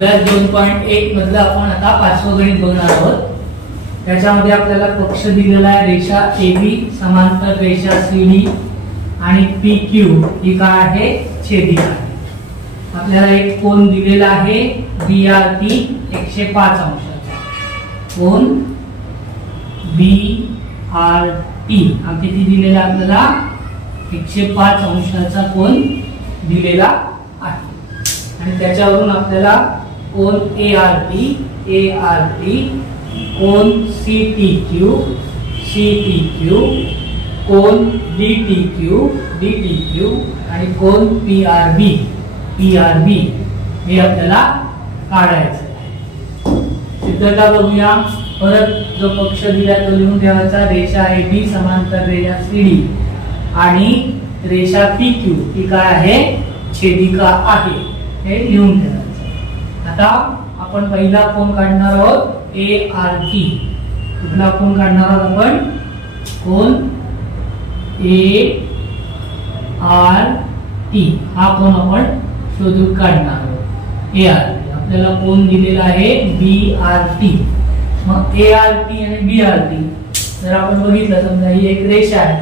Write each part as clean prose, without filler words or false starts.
2.1 मधलं आपण आता पाचवं गणित बघणार आहोत। त्याच्यामध्ये आपल्याला पक्ष दिलेला आहे रेषा AB समांतर रेषा CD आणि PQ ही काय आहे छेदिका आहे। आपल्याला एक कोन दिलेला आहे BRT 105 अंशाचा कोन BRT हा किती दिलेला आपल्याला 105 अंशाचा कोन दिलेला आहे आणि त्याच्यावरून आपल्याला कोन ART कोन CTQ कोन DTQ आणि कोन PRB हे आपल्याला काढायचं आहे। सिद्धता बघूया। परत जो पक्ष दिला तो लिहून ठेवायचा। रेषा AB समांतर रेषा CD आणि रेषा PQ ही काय आहे छेदिका आहे हे लिहून ठेवायचं। आता आपण पहिला कोन काढणार आहोत ART। कुठला कोन काढणार आहोत आपण कोन ART हा कोन आपण शोधून काढणार आहोत। ART आपल्याला कोन दिलेला आहे BRT। मग ART आणि BRT जर आपण बघितलं समजा ही एक रेषा आहे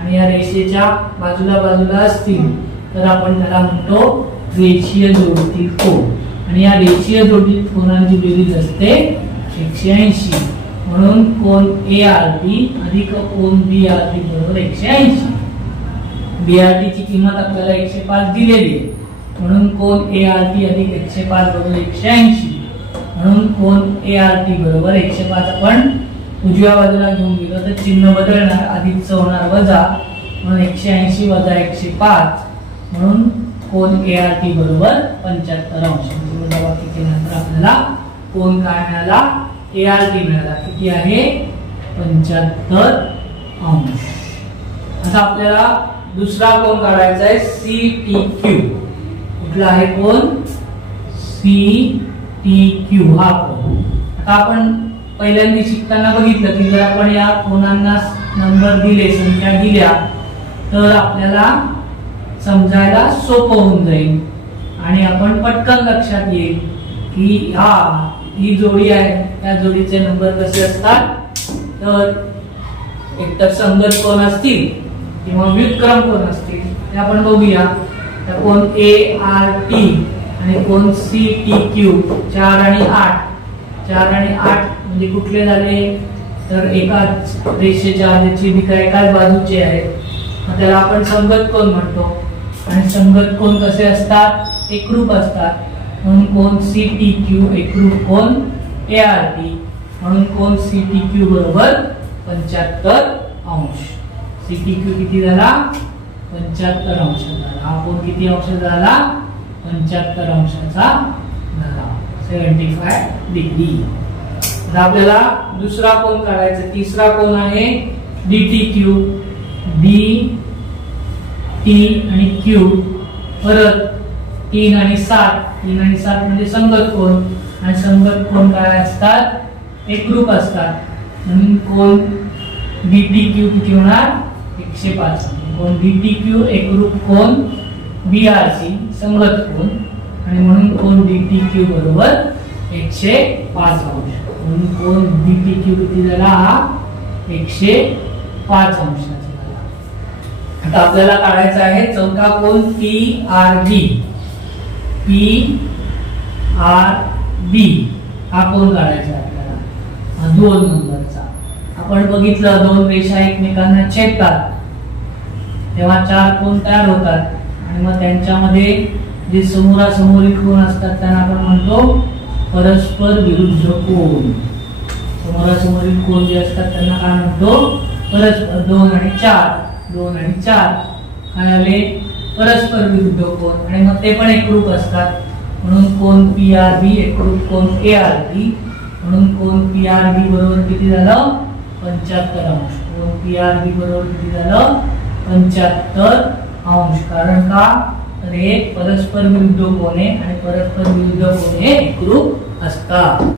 आणि या रेषेच्या बाजूला असतील तर आपण त्याला म्हणतो रेषीय जोडीतील कोन आणि या रेषीय जोडीतील कोनांची बेरीज असते 180 म्हणून कोन ART अधिक कोन BRT बरोबर 180। BRT ची किंमत आपल्याला 105 दिलेली आहे म्हणून कोन ART अधिक 105 बरोबर 180 म्हणून कोन ART बरोबर 105 आपण उजव्या बाजूला घेऊन गेलो तर चिन्ह बदलणार अधिकचं होणार वजा म्हणून 180 वजा 105 म्हणून कोन ART बरोबर 75 अंश। वजाबाकी केल्यानंतर आपल्याला कोन काय मिळाला ART मिळाला किती आहे 75 अंश। आता आपल्याला दुसरा कोन काढायचा आहे CTQ। कुठला आहे कोन CTQ हा कोन। आता आपण पहिल्यांदा शिकताना बघितलं की जर आपण या कोनांना नंबर दिले संख्या दिल्या तर आपल्याला समजायला सोपं होऊन जाईल आणि आपण पटकन लक्षात येईल की ही जोडी आहे त्या जोडीचे नंबर कसे असतात तर एकतर संगत कोन असतील किंवा व्युत्क्रम कोन असतील ते आपण बघूया। तर कोन ART आणि कोन CTQ 4 आणि 8 म्हणजे कुठले झाले तर एकाच रेषेच्या छेदिका एकाच बाजूचे आहे मग त्याला आपण संगत कोन म्हणतो आणि संगत कोन कसे असतात एकरूप असतात म्हणून कोन CTQ एकरूप कोन ART म्हणून कोन CTQ बरोबर 75 अंश। CTQ किती झाला 75 अंश झाला। हा कोन किती अंश झाला 75 अंशाचा झाला 75 डिग्री। आता आपल्याला दुसरा कोन काढायचा। तिसरा कोन आहे DTQ D T आणि Q परत 3 आणि 7 म्हणजे संगत कोन आणि संगत कोन काय असतात एकरूप असतात म्हणून कोन DTQ किती होणार 105। कोन DTQ एकरूप कोन BRC संगत कोन आणि म्हणून कोन DTQ बरोबर 105 अंश म्हणून कोन DTQ किती झाला हा 105 अंशाचा झाला। आता आपल्याला काढायचा आहे चौथा कोन PRB हा कोन काढायचा आपल्याला 2 नंबरचा। आपण बघितलं दोन रेषा एकमेकांना छेदतात तेव्हा 4 कोन तयार होतात आणि मग त्यांच्यामध्ये जे समोरासमोरील कोन असतात त्यांना आपण म्हणतो परस्पर विरुद्ध कोन। समोरासमोरील कोन जे असतात त्यांना काय म्हणतो परस्पर 2 आणि 4 काय आले परस्पर विरुद्ध कोन आणि मग ते पण एकरूप असतात म्हणून कोन PRB एकरूप कोन ART म्हणून कोन PRB बरोबर किती झालं 75 अंश। कोन PRB बरोबर किती झालं 75 अंश कारण का तर हे परस्पर विरुद्ध कोन आहे आणि परस्पर विरुद्ध कोन हे एकरूप असतात।